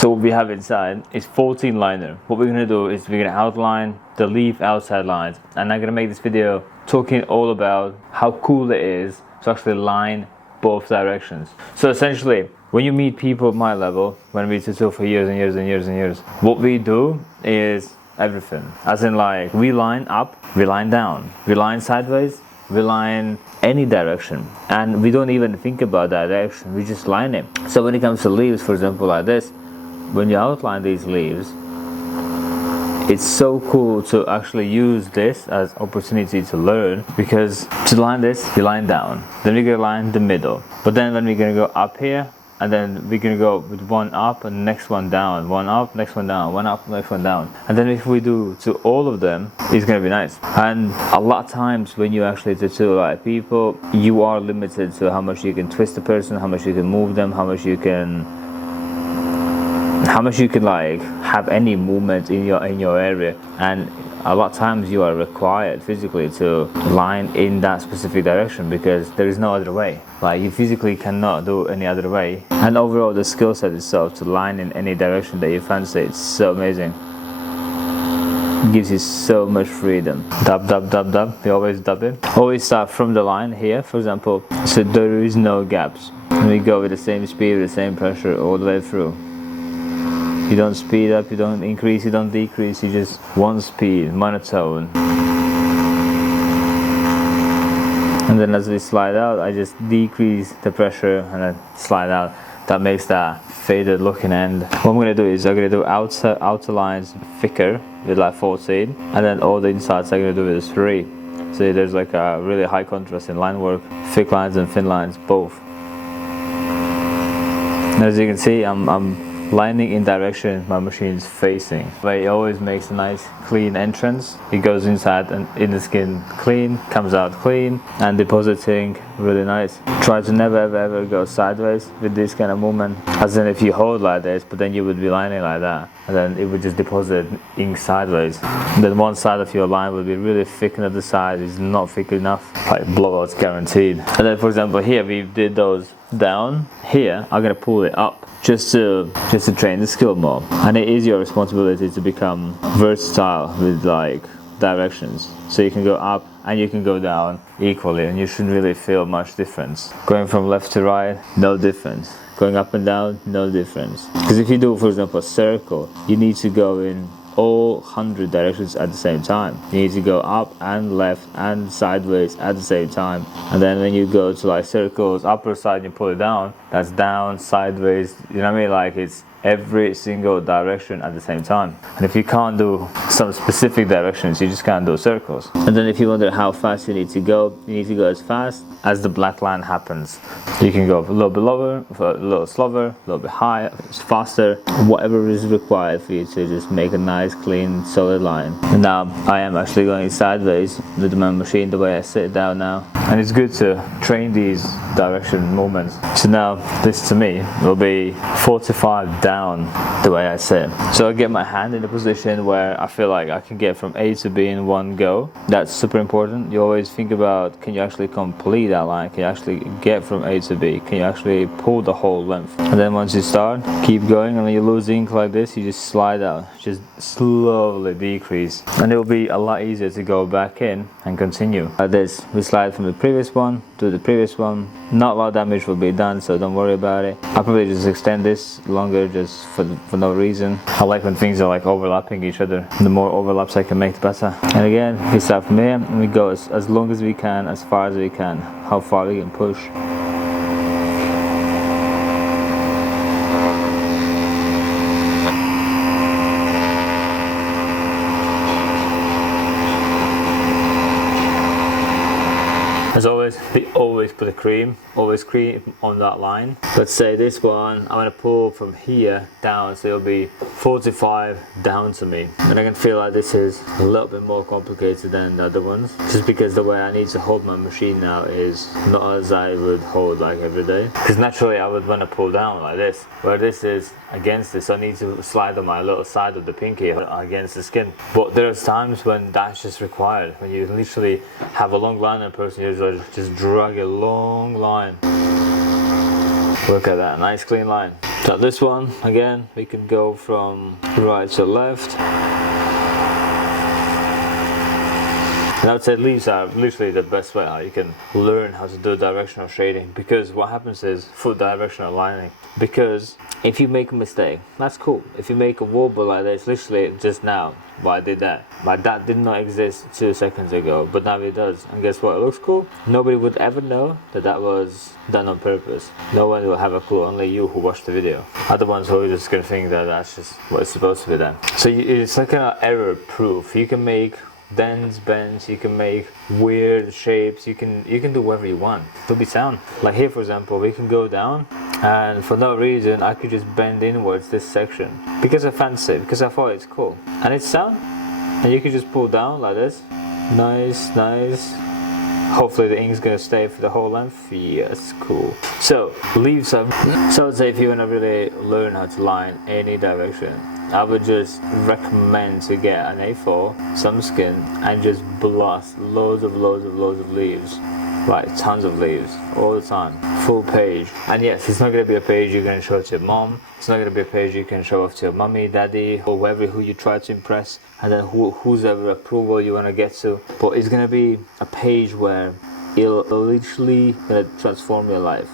So what we have inside is 14 liner. What we're gonna do is we're gonna outline the leaf outside lines, and I'm gonna make this video talking all about how cool it is to actually line both directions. So essentially, when you meet people at my level, when we tutor for years and years and years and years, what we do is everything. As in, like, we line up, we line down, we line sideways, we line any direction, and we don't even think about that direction, we just line it. So when it comes to leaves, for example, like this, when you outline these leaves, it's so cool to actually use this as opportunity to learn, because to line this, you line down, then we're gonna line the middle, but then when we're gonna go up here, and then we're gonna go with one up and next one down, one up, next one down, one up, next one down. And then if we do to all of them, it's gonna be nice. And a lot of times when you actually tattoo like people, you are limited to how much you can twist a person, how much you can move them, how much you can like have any movement in your area. And a lot of times you are required physically to line in that specific direction because there is no other way. Like, you physically cannot do any other way. And overall, the skill set itself to line in any direction that you fancy, it's so amazing. It gives you so much freedom. Dab, dab, dab, dab. We always dab it. Always start from the line here, for example, so there is no gaps. And we go with the same speed, with the same pressure all the way through. You don't speed up, you don't increase, you don't decrease, you just one speed, monotone. And then as we slide out, I just decrease the pressure and then slide out. That makes that faded looking end. What I'm gonna do is I'm gonna do outer lines thicker with like 14, and then all the insides I'm gonna do with 3. So there's like a really high contrast in line work, thick lines and thin lines, both. And as you can see, I'm lining in direction my machine is facing. But it always makes a nice clean entrance. It goes inside and in the skin clean, comes out clean, and depositing really nice. Try to never ever go sideways with this kind of movement. As in, if you hold like this, but then you would be lining like that, and then it would just deposit ink sideways. Then one side of your line would be really thick and the other side is not thick enough. Like, blowouts guaranteed. And then for example here we did those down. Here I'm gonna pull it up just to train the skill more. And it is your responsibility to become versatile with like directions, so you can go up and you can go down equally, and you shouldn't really feel much difference. Going from left to right, no difference. Going up and down, no difference. Because if you do, for example, a circle, you need to go in all 100 directions at the same time. You need to go up and left and sideways at the same time. And then when you go to like circles, upper side, you pull it down, that's down, sideways, you know what I mean? Like, it's every single direction at the same time. And if you can't do some specific directions, you just can't do circles. And then if you wonder how fast you need to go as fast as the black line happens. You can go a little bit lower, a little slower, a little bit higher, faster, whatever is required for you to just make a nice, clean, solid line. And now I am actually going sideways with my machine the way I sit down now. And it's good to train these direction movements. So now this to me will be 45 down the way I sit. So I get my hand in a position where I feel like I can get from A to B in one go. That's super important. You always think about, can you actually complete that line? Can you actually get from A to B? Can you actually pull the whole length? And then once you start, keep going, and when you lose ink like this, you just slide out, just slowly decrease, and it will be a lot easier to go back in and continue. Like this, we slide from the previous one to the previous one. Not a lot of damage will be done, so don't worry about it. I'll probably just extend this longer just for no reason. I like when things are like overlapping each other. The more overlaps I can make, the better. And again, we start from here and we go as long as we can, as far as we can, how far we can push. As always, we always put a cream, always cream on that line. Let's say this one, I'm gonna pull from here down, so it'll be 45 down to me. And I can feel like this is a little bit more complicated than the other ones, just because the way I need to hold my machine now is not as I would hold like every day. Because naturally I would want to pull down like this, where this is against this, so I need to slide on my little side of the pinky against the skin. But there's times when that's just required, when you literally have a long line and a person is just drag a long line. Look at that, nice clean line. So this one, again, we can go from right to left. And I would say leaves are literally the best way how you can learn how to do directional shading, because what happens is for directional lining, because if you make a mistake, that's cool. If you make a wobble like this, literally just now, why I did that. But that did not exist 2 seconds ago, but now it does. And guess what? It looks cool. Nobody would ever know that that was done on purpose. No one will have a clue, only you who watched the video. Other ones who are just gonna think that that's just what it's supposed to be done. So it's like an error proof. You can make dents, bends, you can make weird shapes, you can do whatever you want. It'll be sound. Like here, for example, we can go down, and for no reason I could just bend inwards this section because I fancy it, because I thought it's cool, and it's sound. And you can just pull down like this. Nice, nice. Hopefully the ink's gonna stay for the whole length. Yes, cool. So leaves are, so I'd say if you wanna really learn how to line any direction, I would just recommend to get an A4, some skin, and just blast loads of leaves. Like tons of leaves, all the time, full page. And yes, it's not going to be a page you're going to show to your mom, it's not going to be a page you can show off to your mommy, daddy, or whoever who you try to impress, and then whose ever approval you want to get to. But it's going to be a page where it'll literally going to transform your life.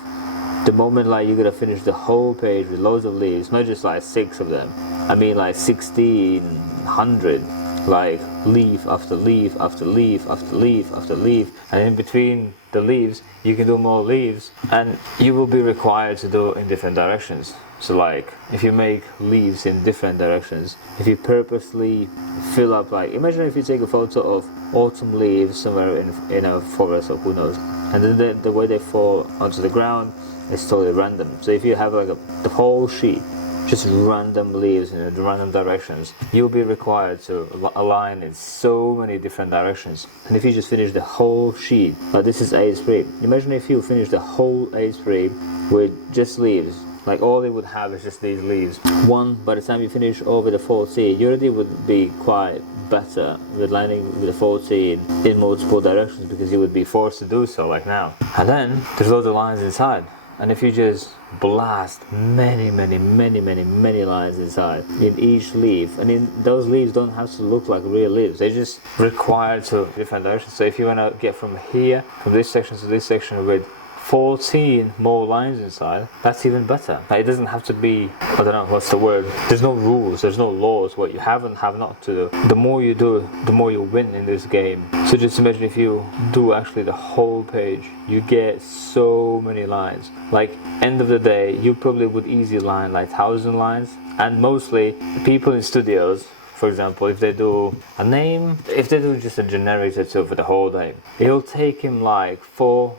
The moment like you're going to finish the whole page with loads of leaves, not just like 6 of them, I mean like 1,600. Like leaf after leaf after leaf after leaf after leaf, and in between the leaves you can do more leaves, and you will be required to do in different directions. So like if you make leaves in different directions, if you purposely fill up, like imagine if you take a photo of autumn leaves somewhere in a forest or who knows, and then the way they fall onto the ground is totally random. So if you have like the whole sheet just random leaves in random directions, you'll be required to align in so many different directions. And if you just finish the whole sheet, like this is A3, imagine if you finish the whole A3 with just leaves, like all they would have is just these leaves. By the time you finish over the 14, you already would be quite better with lining with the 14 in multiple directions, because you would be forced to do so like now. And then there's loads of lines inside. And if you just blast many lines inside in each leaf, and in those leaves don't have to look like real leaves, they're just required to different directions. So if you want to get from here, from this section to this section with 14 more lines inside, that's even better. Like, it doesn't have to be, I don't know what's the word, there's no rules, there's no laws, what you have and have not to do. The more you do, the more you win in this game. So just imagine if you do actually the whole page, you get so many lines. Like end of the day, you probably would easily line like 1,000 lines, and mostly people in studios, for example, if they do a name, if they do just a generic tattoo for the whole day, it'll take him like four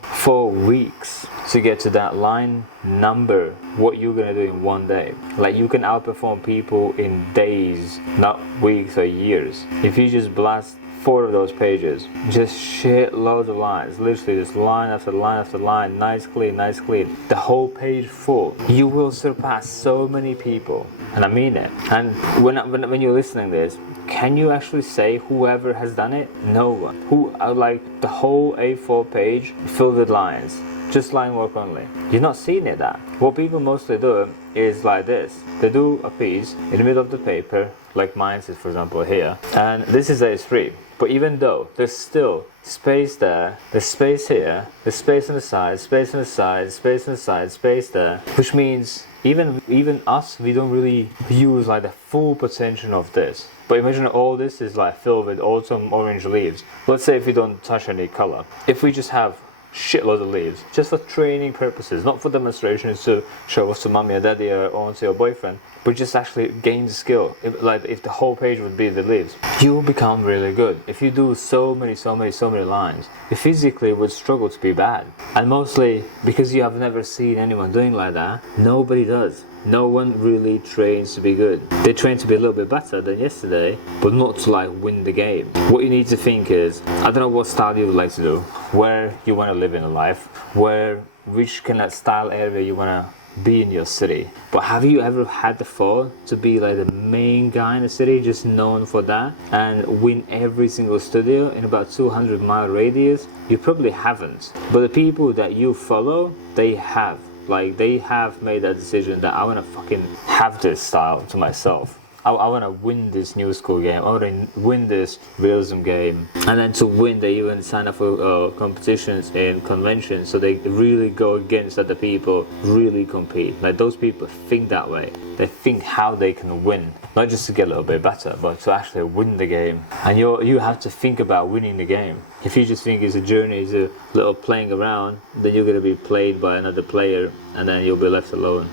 weeks to get to that line number, what you're gonna do in one day. Like you can outperform people in days, not weeks or years. If you just blast 4 of those pages, just shit loads of lines, literally just line after line after line, nice clean, the whole page full, you will surpass so many people, and I mean it. And when you're listening to this, can you actually say whoever has done it? No one. Who like the whole A4 page filled with lines, just line work only. You're not seeing it that. What people mostly do is like this. They do a piece in the middle of the paper, like mine is for example here, and this is A3. But even though there's still space there, there's space here, there's space on the side, space on the side, space on the side, space there, which means even us, we don't really use like the full potential of this. But imagine all this is like filled with autumn orange leaves. Let's say if we don't touch any color, if we just have shitloads of leaves, just for training purposes, not for demonstrations to show off to mommy or daddy or to your boyfriend, but just actually gain the skill. If the whole page would be the leaves, you will become really good. If you do so many lines, you physically would struggle to be bad. And mostly because you have never seen anyone doing like that, nobody does. No one really trains to be good. They train to be a little bit better than yesterday, but not to like win the game. What you need to think is, I don't know what style you would like to do, where you want to live in life, which kind of style area you want to be in your city. But have you ever had the thought to be like the main guy in the city, just known for that, and win every single studio in about 200-mile radius? You probably haven't. But the people that you follow, they have. like they have made that decision that I want to fucking have this style to myself. I want to win this new school game. I want to win this realism game. And then to win, they even sign up for competitions and conventions. So they really go against other people, really compete. Like those people think that way. They think how they can win, not just to get a little bit better, but to actually win the game. And you have to think about winning the game. If you just think it's a journey, it's a little playing around, then you're going to be played by another player, and then you'll be left alone.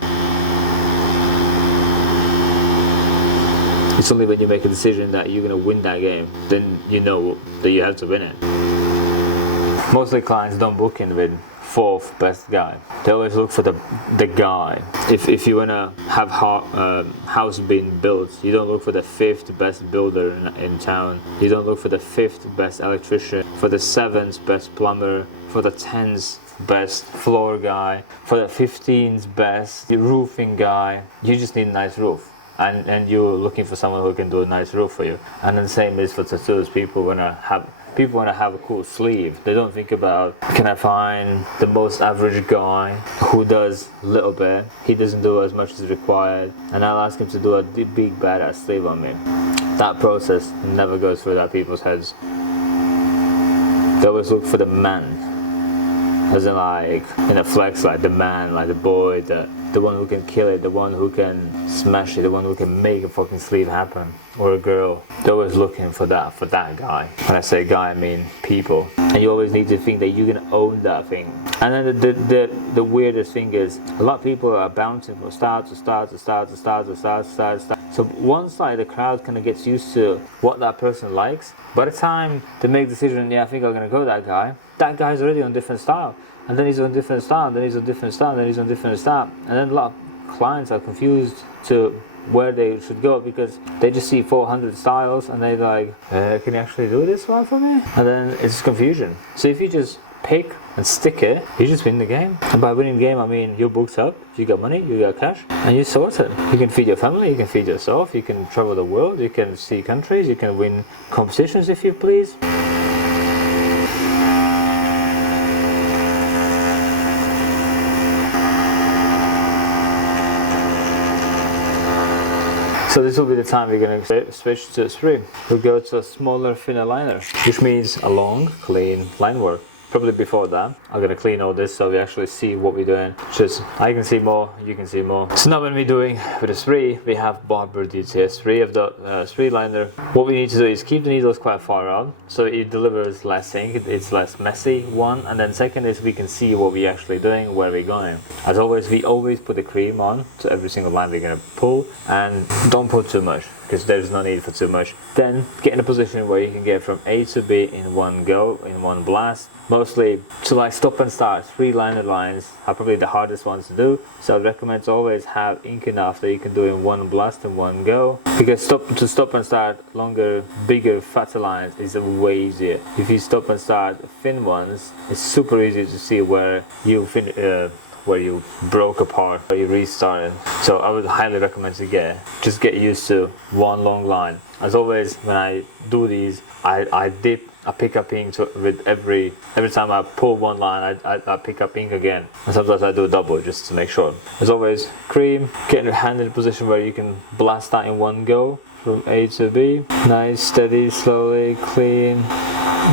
It's only when you make a decision that you're going to win that game, then you know that you have to win it. Mostly clients don't book in with 4th best guy. They always look for the guy. If you want to have house being built, you don't look for the 5th best builder in town. You don't look for the 5th best electrician, for the 7th best plumber, for the 10th best floor guy, for the 15th best roofing guy. You just need a nice roof. And you're looking for someone who can do a nice roof for you. And then the same is for tattoos. People want to have a cool sleeve. They don't think about, can I find the most average guy who does a little bit, he doesn't do as much as required, and I'll ask him to do a big badass sleeve on me. That process never goes through that people's heads. They always look for the man, as in like in a flex, like the man, like the boy, the one who can kill it, the one who can smash it, the one who can make a fucking sleeve happen, or a girl. They're always looking for that guy. When I say guy, I mean people. And you always need to think that you're gonna own that thing. And then the weirdest thing is, a lot of people are bouncing from start to start to start to start to start to start to start. So once like the crowd kind of gets used to what that person likes, by the time they make the decision, yeah, I think I'm gonna go that guy's already on different style. And then he's on different style, and then he's on different style, and then he's on different style. And then a lot of clients are confused to where they should go because they just see 400 styles and they're like, can you actually do this one for me? And then it's confusion. So if you just pick and stick it, you just win the game. And by winning the game, I mean your book's up, you got money, you got cash, and you sorted. You can feed your family, you can feed yourself, you can travel the world, you can see countries, you can win competitions if you please. So this will be the time we're going to switch to spree. We'll go to a smaller, thinner liner, which means a long, clean line work. Probably before that, I'm going to clean all this so we actually see what we're doing. Just I can see more, you can see more. So now what we're doing with the spree, we have barber details. Spree of the spree liner. What we need to do is keep the needles quite far out, so it delivers less ink, it's less messy, one. And then second is we can see what we're actually doing, where we're going. As always, we always put the cream on to every single line we're going to pull, and don't put too much, because there's no need for too much. Then get in a position where you can get from A to B in one go, in one blast. Mostly to like stop and start, 3 liner lines are probably the hardest ones to do. So I recommend to always have ink enough that you can do in one blast in one go. Because to stop and start longer, bigger, fatter lines is way easier. If you stop and start thin ones, it's super easy to see where you where you broke apart, where you restarted. So I would highly recommend to just get used to one long line. As always, when I do these, I pick up ink with every time I pull one line, I pick up ink again. And sometimes I do double just to make sure. As always, cream, get your hand in a position where you can blast that in one go from A to B. Nice, steady, slowly, clean.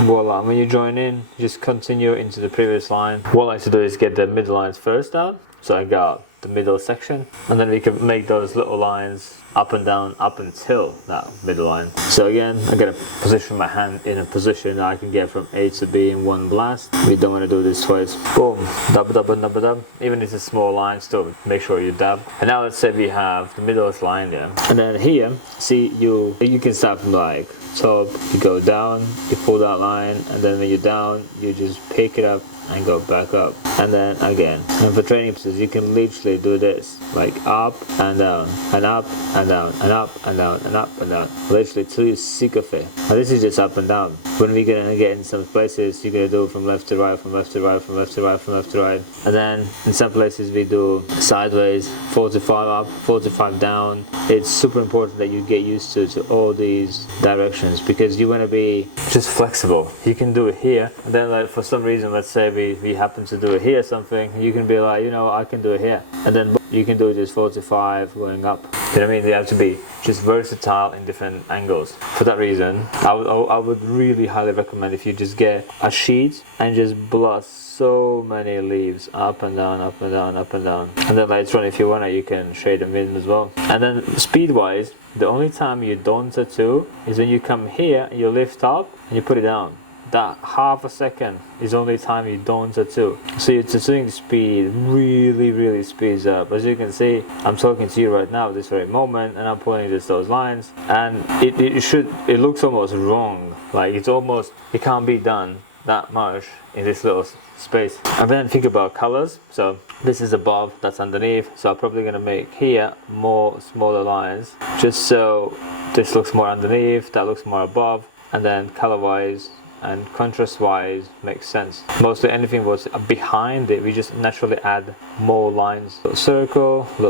Voila. When you join in, just continue into the previous line. What I like to do is get the middle lines first out. So I got the middle section, and then we can make those little lines up and down up until that middle line. So again, I'm gonna position my hand in a position that I can get from A to B in one blast. We don't want to do this twice. Boom, dab, dab, dab, dab. Even if it's a small line, still make sure you dab. And now let's say we have the middle line there, and then here, see you can start from like top, you go down, you pull that line, and then when you're down, you just pick it up and go back up, and then again. And for training purposes, you can literally do this, like up and down, and up and down, and up and down, and up and down, literally till you're sick of it. And this is just up and down. When we're gonna get in some places, you're gonna do from left to right, from left to right, from left to right, from left to right. And then in some places we do sideways, 45 up, 45 down. It's super important that you get used to all these directions, because you want to be just flexible. You can do it here, and then like for some reason, let's say we happen to do it here something, you can be like, you know, I can do it here, and then you can do just 45 going up. You know what I mean? They have to be just versatile in different angles. For that reason, I would really highly recommend if you just get a sheet and just blast so many leaves up and down, up and down, up and down, and then later on, if you want it, you can shade them in as well. And then speed wise, the only time you don't tattoo is when you come here and you lift up and you put it down. That half a second is the only time you don't tattoo. So your tattooing speed really speeds up. As you can see, I'm talking to you right now at this very moment, and I'm pulling just those lines, and it looks almost wrong. Like it can't be done that much in this little space. And then think about colors. So this is above, that's underneath. So I'm probably gonna make here more smaller lines, just so this looks more underneath, that looks more above, and then color wise and contrast wise makes sense. Mostly anything was behind it, we just naturally add more lines. Little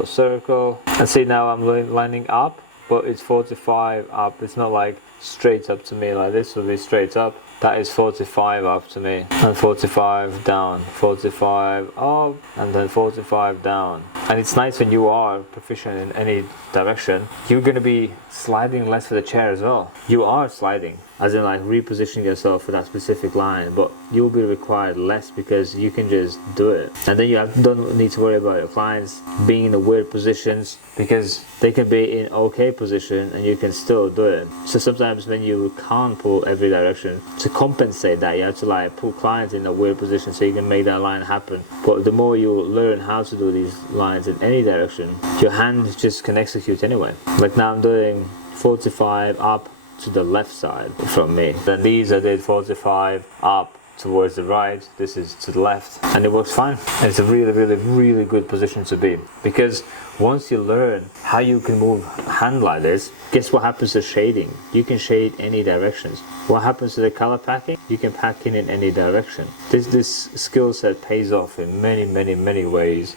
circle, and see now I'm lining up, but it's 45 up. It's not like straight up to me like this will be straight up. That is 45 up to me, and 45 down, 45 up, and then 45 down. And it's nice when you are proficient in any direction, you're going to be sliding less for the chair as well. You are sliding, as in like repositioning yourself for that specific line, but you'll be required less because you can just do it. And then you don't need to worry about your clients being in the weird positions, because they can be in okay position and you can still do it. So sometimes when you can't pull every direction, to compensate that, you have to like put clients in a weird position so you can make that line happen. But the more you learn how to do these lines in any direction, your hand just can execute anyway. Like now I'm doing 45 up to the left side from me. Then these I did 45 up towards the right, this is to the left, and it works fine. And it's a really good position to be, because once you learn how you can move hand like this, guess what happens to shading? You can shade any directions. What happens to the color packing? You can pack in any direction. This skill set pays off in many ways.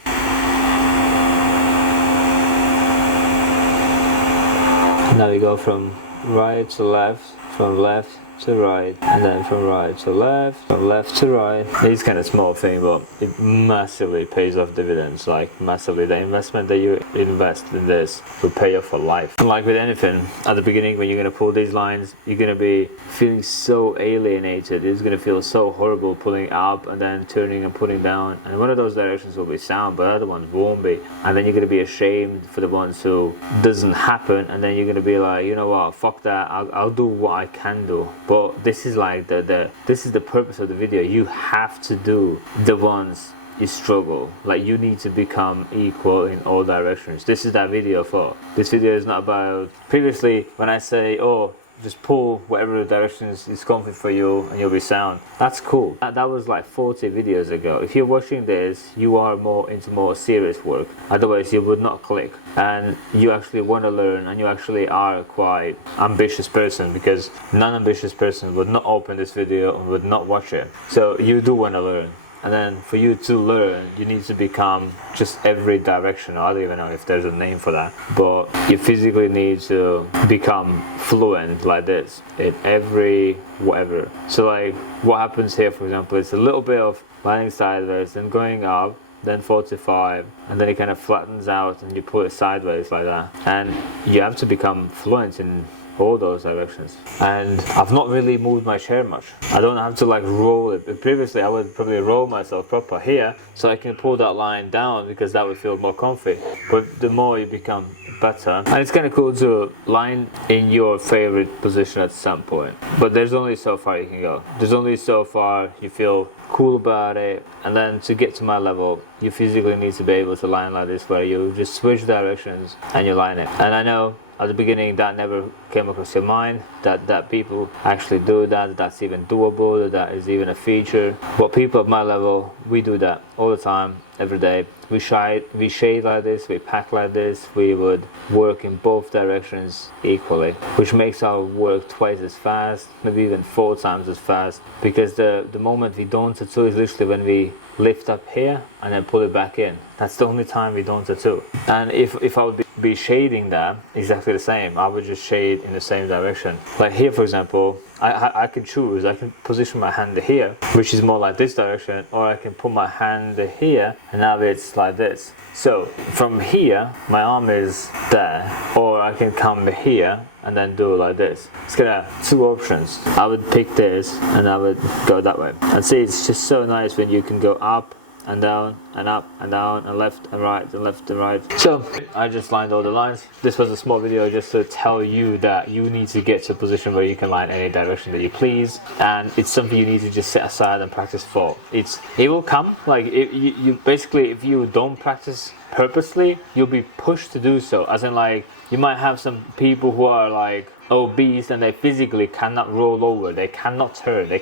Now we go from right to left, from left to right, and then from right to left, from left to right. It's kind of small thing, but it massively pays off dividends, like massively. The investment that you invest in this will pay off for life. And like with anything, at the beginning when you're going to pull these lines, you're going to be feeling so alienated. It's going to feel so horrible pulling up and then turning and putting down, and one of those directions will be sound, but the other ones won't be. And then you're going to be ashamed for the ones who doesn't happen, and then you're going to be like, you know what, fuck that, I'll do what I can do. But this is like this is the purpose of the video. You have to do the ones you struggle. Like you need to become equal in all directions. This is that video for. This video is not about, previously when I say, oh, just pull whatever directions is comfy for you and you'll be sound. That's cool. That was like 40 videos ago. If you're watching this, you are more into more serious work. Otherwise you would not click. And you actually want to learn, and you actually are a quite ambitious person, because non-ambitious person would not open this video and would not watch it. So you do want to learn. And then for you to learn, you need to become just every direction. I don't even know if there's a name for that, but you physically need to become fluent like this in every whatever. So like what happens here, for example, it's a little bit of lining sideways, then going up, then 45, and then it kind of flattens out and you pull it sideways like that. And you have to become fluent in all those directions. And I've not really moved my chair much. I don't have to like roll it. Previously I would probably roll myself proper here so I can pull that line down, because that would feel more comfy. But the more you become better, and it's kind of cool to line in your favorite position at some point, but there's only so far you can go. There's only so far you feel cool about it. And then to get to my level, you physically need to be able to line like this, where you just switch directions and you line it. And I know at the beginning that never came across your mind, that people actually do that, that's even doable, that is even a feature. But people at my level, we do that all the time, every day. We shade like this, we pack like this, we would work in both directions equally, which makes our work twice as fast, maybe even 4 times as fast, because the moment we don't tattoo is literally when we lift up here and then pull it back in. That's the only time we don't tattoo. And if I would be be shading that exactly the same. I would just shade in the same direction. Like here, for example, I can choose. I can position my hand here, which is more like this direction, or I can put my hand here, and now it's like this. So from here, my arm is there, or I can come here and then do it like this. It's gonna two options. I would pick this, and I would go that way. And see, it's just so nice when you can go up and down and up and down and left and right and left and right. So I just lined all the lines. This was a small video just to tell you that you need to get to a position where you can line any direction that you please, and it's something you need to just set aside and practice for. It will come. Like you basically, if you don't practice purposely, you'll be pushed to do so. As in, like, you might have some people who are like obese and they physically cannot roll over, they cannot turn, they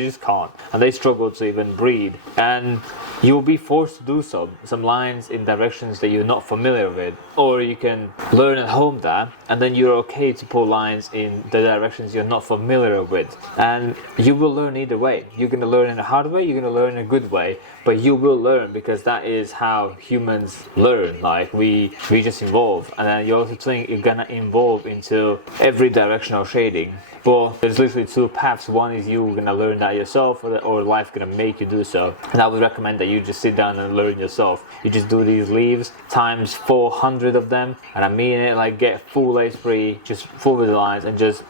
just can't, and they struggle to even breathe, and you'll be forced to do some lines in directions that you're not familiar with. Or you can learn at home that, and then you're okay to pull lines in the directions you're not familiar with, and you will learn either way. You're going to learn in a hard way, you're going to learn in a good way, but you will learn, because that is how humans learn. Like we just evolve, and then you also think you're gonna evolve into every directional shading. But there's literally two paths. One is you're gonna learn that yourself, or life gonna make you do so. And I would recommend that you just sit down and learn yourself. You just do these leaves times 400 of them, and I mean it. Like, get full lace free, just full with the lines, and just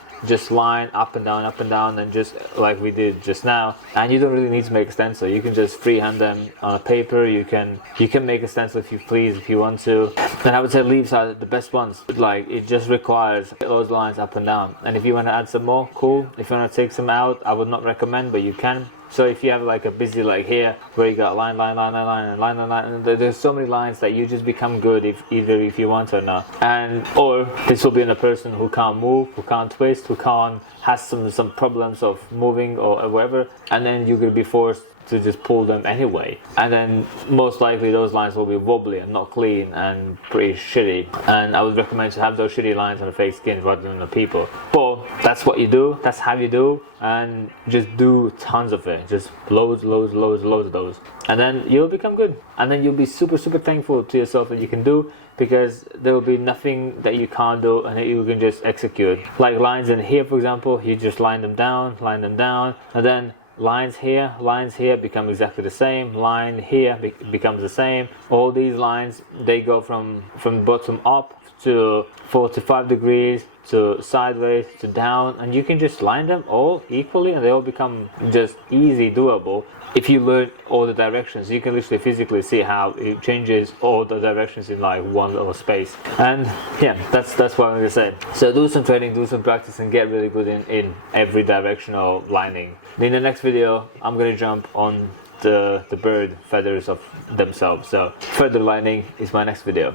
line up and down, and just like we did just now. And you don't really need to make a stencil. You can just freehand them on a paper. You can make a stencil if you please, if you want to. And I would say leaves are the best ones. Like, it just requires those lines up and down. And if you want to add some more, cool. If you want to take some out, I would not recommend, but you can. So if you have like a busy, like here, where you got line, and there's so many lines that you just become good if you want or not. And or this will be in a person who can't move, who can't twist, who has some problems of moving or whatever, and then you're gonna be forced to just pull them anyway, and then most likely those lines will be wobbly and not clean and pretty shitty. And I would recommend to have those shitty lines on the fake skin rather than the people. But that's what you do, that's how you do, and just do tons of it, just loads of those, and then you'll become good, and then you'll be super thankful to yourself that you can do, because there will be nothing that you can't do and that you can just execute. Like lines in here, for example, you just line them down, and then lines here become exactly the same. Line here becomes the same. All these lines, they go from bottom up to 45 degrees to sideways to down, and you can just line them all equally, and they all become just easy doable. If you learn all the directions, you can literally physically see how it changes all the directions in like one little space. And yeah, that's what I'm gonna say. So do some training, do some practice, and get really good in every directional lining. In the next video, I'm gonna jump on the bird feathers of themselves. So feather lining is my next video.